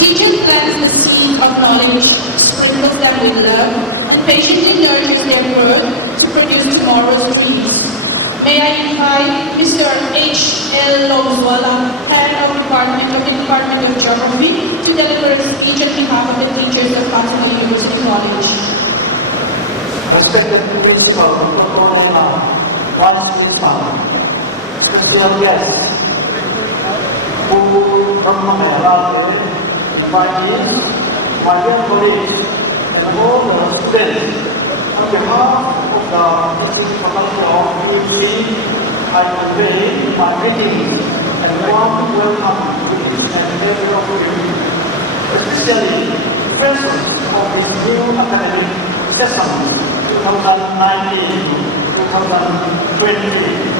teacher plants the seed of knowledge, sprinkles them with love, and patiently nurtures their growth to produce tomorrow's trees. May I invite Mr. H. L. Lobswala, Head of the Department of Geography, to deliver a speech on behalf of the teachers of Fatima University College. Respected Principal, Dr. Vice Principal, special guests, who come from my invitees, my dear colleagues, and all the students. On behalf of the Teaching Faculty of UC, I convey my greetings and warm welcome to each and every of you, especially professors of this new academic session 2019-2020.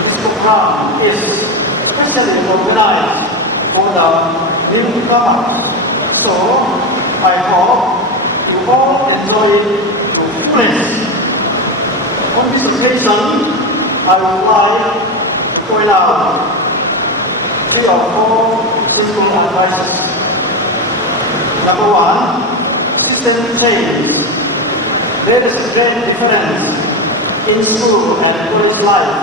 This program is specially organized for the newcomers, so I hope you all enjoy it. On this occasion, I would like to point out 3 or 4 simple advices. Number 1, system change. There is a great difference in school and college life.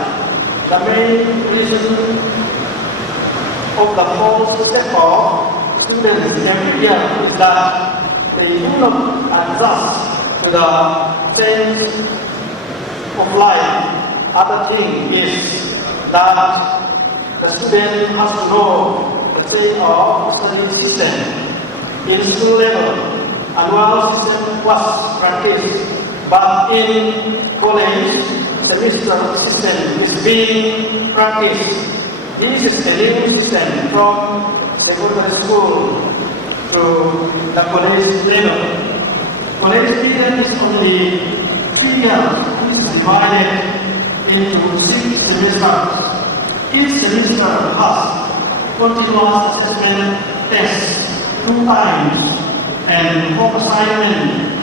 The main reason of the false step of students every year is that they do not adjust to the change of life. Other thing is that the student has to know the change of study system. In school level, annual system was practiced, but in college, semester system is being practiced. This is the new system from secondary school to the college level. College period is only 3 years, which is divided into 6 semesters. Each semester has continuous assessment tests 2 times and home assignment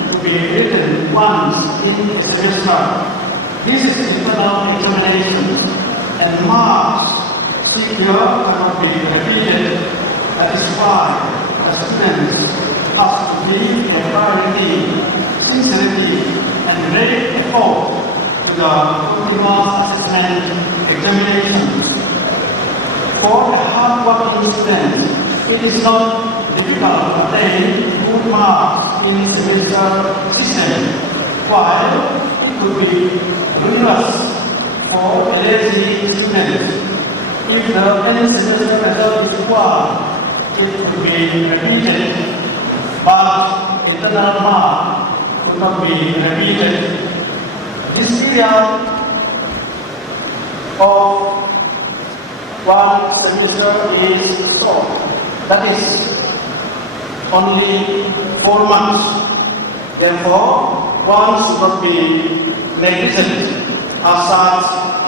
to be written once in a semester. This is internal examination, and marks each year cannot be repeated. That is why the students have to be a priority, sincerity, and great effort to the continuous assessment examinations. For a hard-working student, it is not difficult to attain good marks in the semester system, while it could be rigorous for a lazy student. If the end semester result is poor, it could be repeated, but internal mark could not be repeated. This period of 1 semester is short. That is only 4 months. Therefore, one should not be negligent. As such,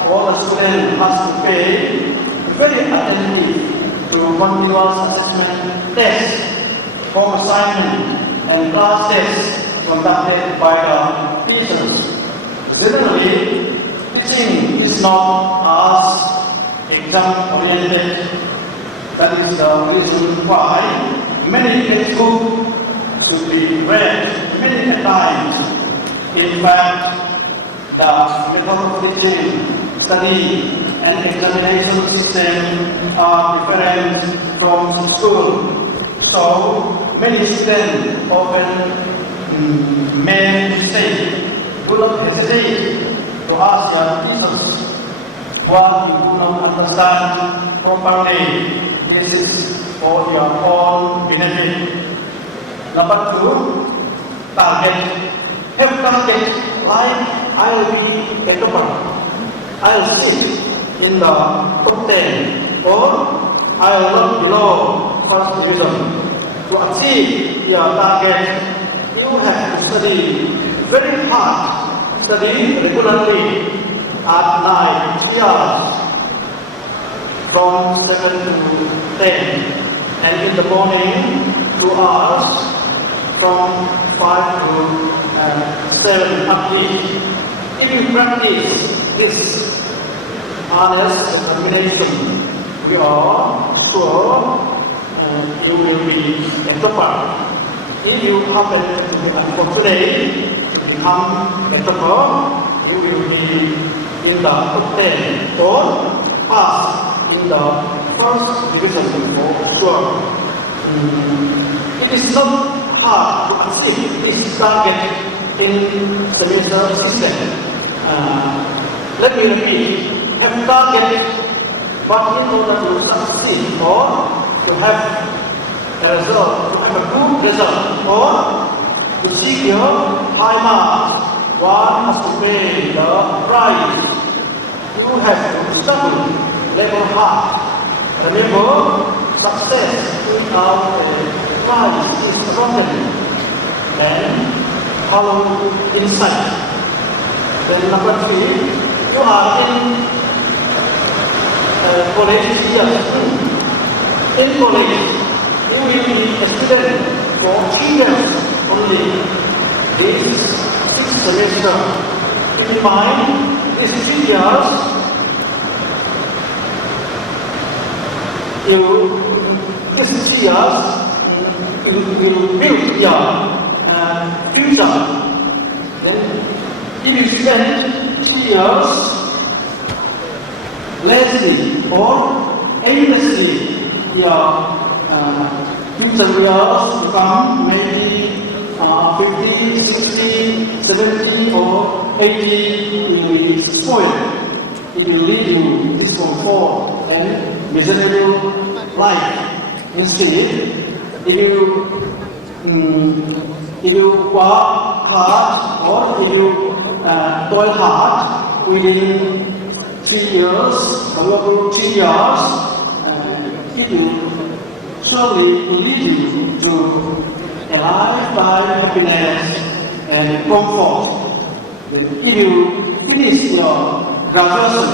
all the students has to pay very attentive to continuous assessment tests, home assignment, and class tests conducted by the teachers. Generally, teaching is not as exam-oriented. That is the reason why many textbooks should be read many times. In fact, the method of teaching, study, and examination system are different from school. So, many students often make mistakes. Do not hesitate to ask your teachers what you do not understand properly. This is for your own benefit. Number 2, target. Have target like I will be a topper. I will sit in the top 10 or I will not below first division. To achieve your target, you have to study very hard, study regularly at night 3 hours from 7 to 10, and in the morning 2 hours from 5 to 7 at least. If you practice this honest determination, we are sure you will be introvert. If you happen to be unfortunate to become introvert, you will be in the top 10 or pass in the first division for sure. It is not hard to achieve this target in semester system. Let me repeat, have target, but in order to succeed or to have a result, to have a good result, or to secure high marks, one has to pay the price. You have to struggle, labor hard. Remember, success without a price is rotten and hollow inside. Then number 3, you are in college years. In college, you will be a student for 3 years only. This is 6th semester. Keep in mind, these 3 years, you will build your future. Then, if you spend 3 years lazy or aimlessly, your future will become maybe 50, 60, 70 or 80 will be spoiled. It will lead you discomfort and miserable life. Instead, if you work hard or if you toil hard within 3 years, or 3 years, it will surely lead you to a lifetime happiness and comfort. If you finish your graduation,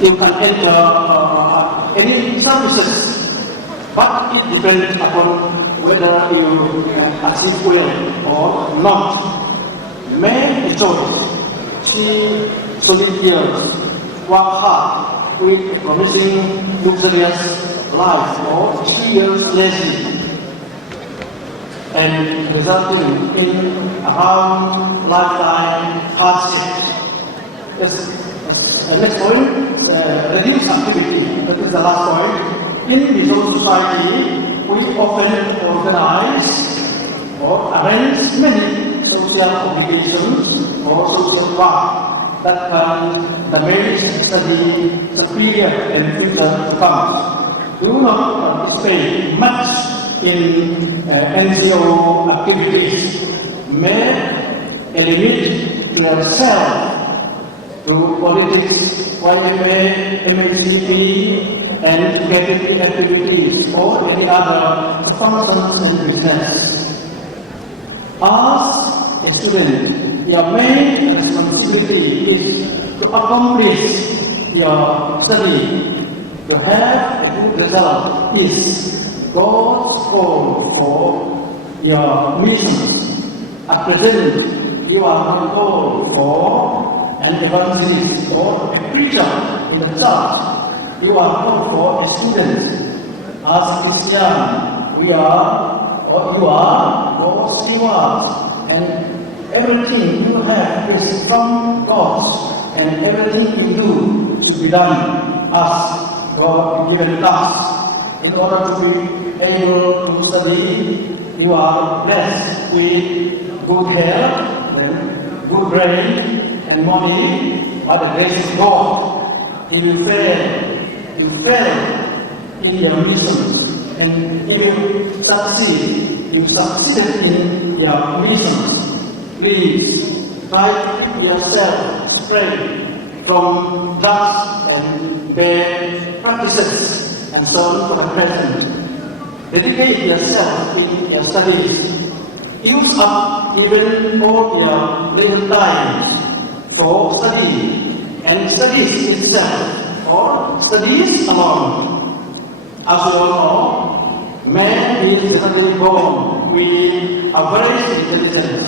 you can enter any services, but it depends upon whether you achieve well or not. Make a choice. 3 solid years, work hard with a promising luxurious life, or 3 years lazy and resulting in around lifetime hardship. Next point, reduce activity. That is the last point. In Mizo society, we often organize or arrange many social obligations or social work that can damage study, superior and future outcomes. Do not participate much in NGO activities. Make a limit to yourself through politics, YMA, MHCP, and educative activities, or any other functions and business. As a student, your main responsibility is to accomplish your study. To have a good result is God's goal for your missions. At present, you are not called for an evangelist or a preacher in the church. You are called for a student. As Christian, we are, or you are, or stewards, and everything you have is from God, and everything you do should be done as God given task. In order to be able to study, you are blessed with good health, and good brain, and money by the grace of God. If you fail in your missions, and if you succeeded in your missions. Please try to keep yourself straight from drugs and bad practices and so on for the present. Dedicate yourself in your studies. Use up even all your little times for study and studies itself or studies alone. As we all know, man is certainly born with average intelligence.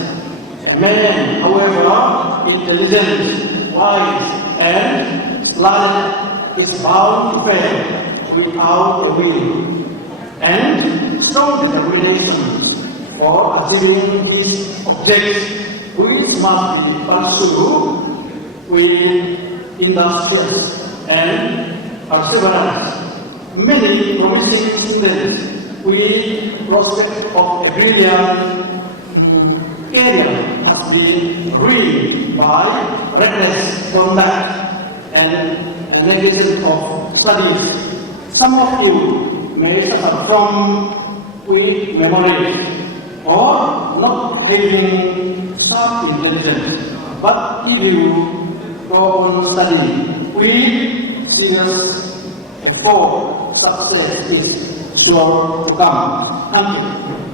A man, however, intelligent, wise, and learned is bound to fail without a will, and strong determination for achieving these objectives, which must be pursued with industrious and perseverance. Many promising students with prospect of a brilliant career has been ruined by reckless conduct and negligence of studies. Some of you may suffer from weak memory or not having sharp intelligence. But if you go on studying with serious effort, success is sure to come. Thank you.